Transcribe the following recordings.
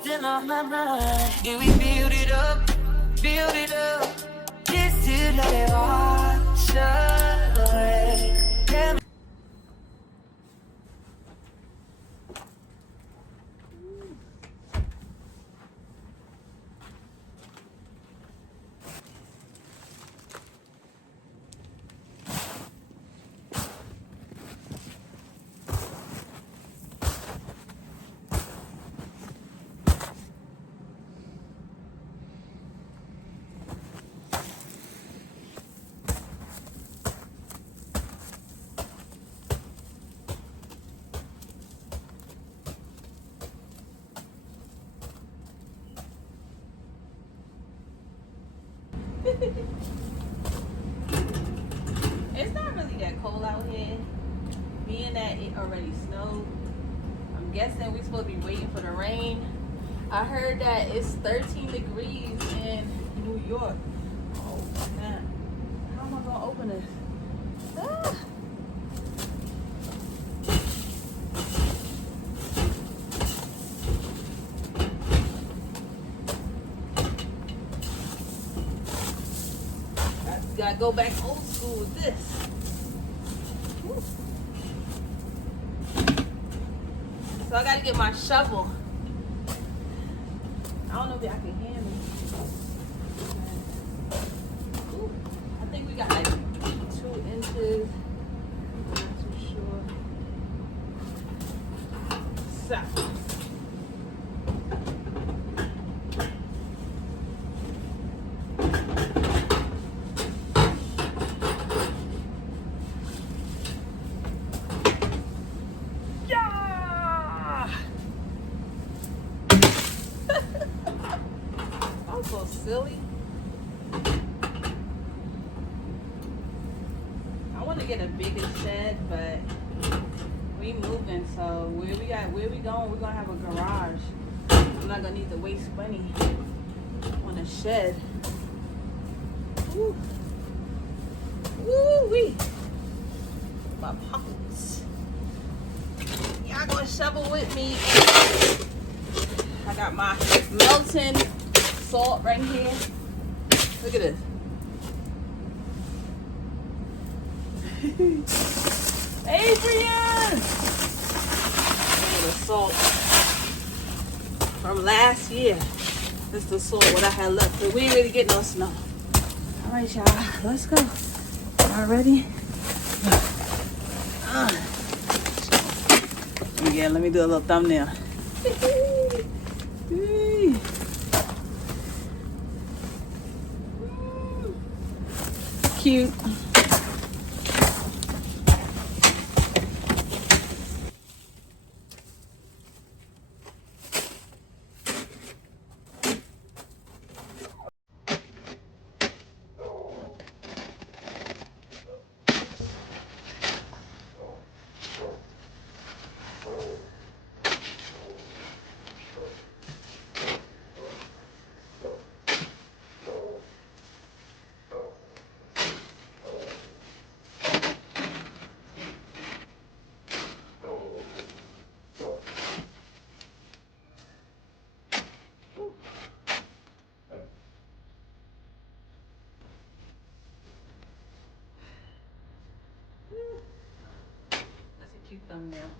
still on my mind. And we build it up, just to let it wash away. Tell me. It's not really that cold out here, being that it already snowed. I'm guessing we're supposed to be waiting for the rain. I heard that it's 13 degrees in New York. Oh man, how am I gonna open this? Ah. Gotta go back old school with this. Woo. So I gotta get my shovel. I don't know if y'all can hear me. Ooh, I think we got like 2 inches. I'm not too sure. So. So silly. I want to get a bigger shed, but we moving, so where we going, we're gonna have a garage. I'm not gonna need to waste money on a shed. Woo. Woo-wee. My pockets. Y'all gonna shovel with me. I got my melting salt right here. Look at this. Adrian! The salt from last year. This is the salt what I had left, but we ain't really getting no snow. All right, y'all, let's go. Y'all ready? Yeah, let me do a little thumbnail. Cute. That's a cute thumbnail.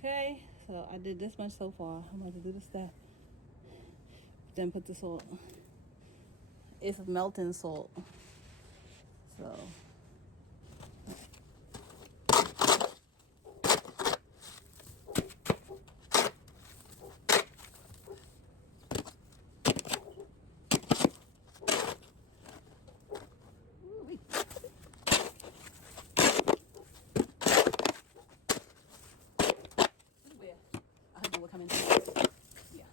Okay, so I did this much so far. I'm about to do the stuff. Then put the salt. It's melting salt. So. I hope you will come in. Yeah.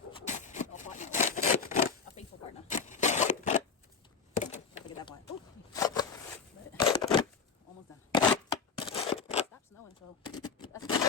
Our partner. A faithful partner. Don't forget that part. Ooh. But almost done. Stop snowing, so that's good.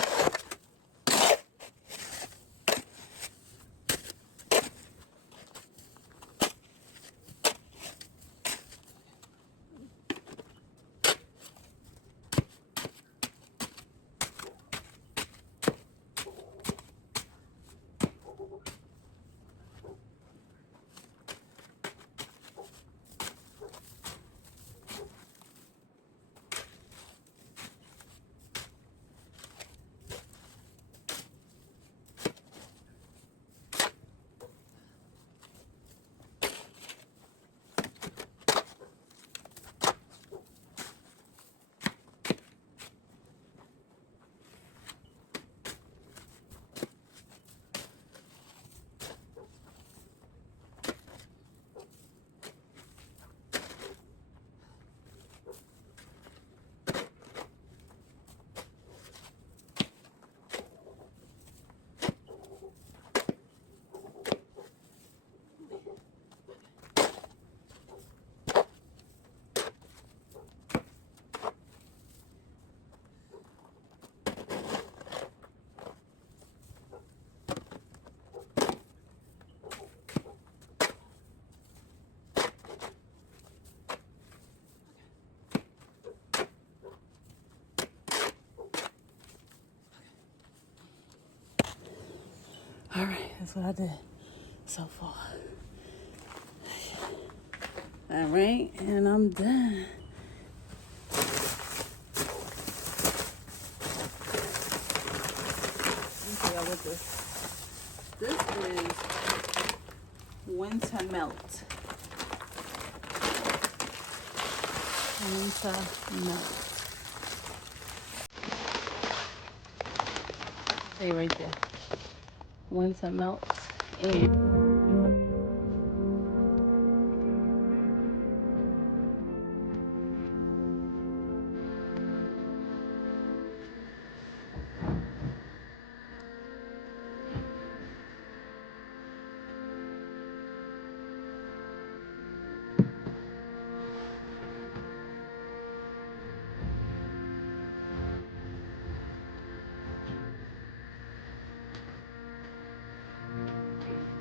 All right, that's what I did so far. All right, and I'm done. Let me tell y'all what this. This is winter melt. Winter melt. Stay right there. Winter melt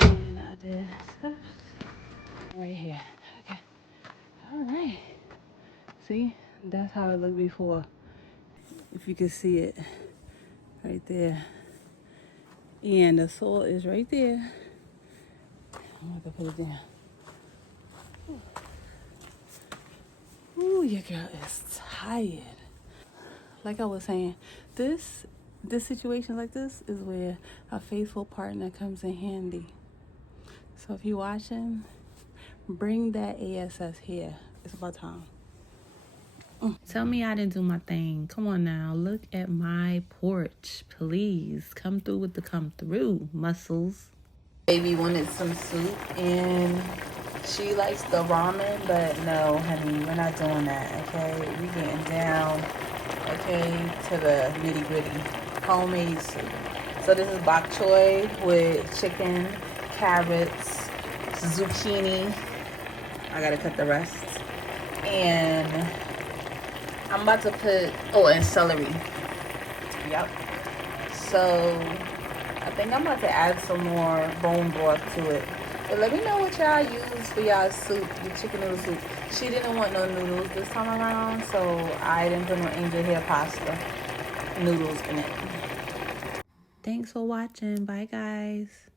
and I did stuff right here. Okay. All right. See, that's how it looked before. If you can see it right there. And the salt is right there. I'm gonna put it down. Ooh, your girl is tired. Like I was saying, this situation like this is where a faithful partner comes in handy. So if you're watching, bring that ASS here. It's about time. Tell me I didn't do my thing. Come on now. Look at my porch. Please come through with the come through muscles. Baby wanted some soup and she likes the ramen, but no, honey, we're not doing that, okay? We getting down, okay, to the nitty gritty. Homemade soup. So this is bok choy with chicken, carrots, zucchini. I gotta cut the rest. And I'm about to put, and celery. Yep. So I think I'm about to add some more bone broth to it. But let me know what y'all use for y'all soup, the chicken noodle soup. She didn't want no noodles this time around, so I didn't put no angel hair pasta noodles in it. Thanks for watching. Bye, guys.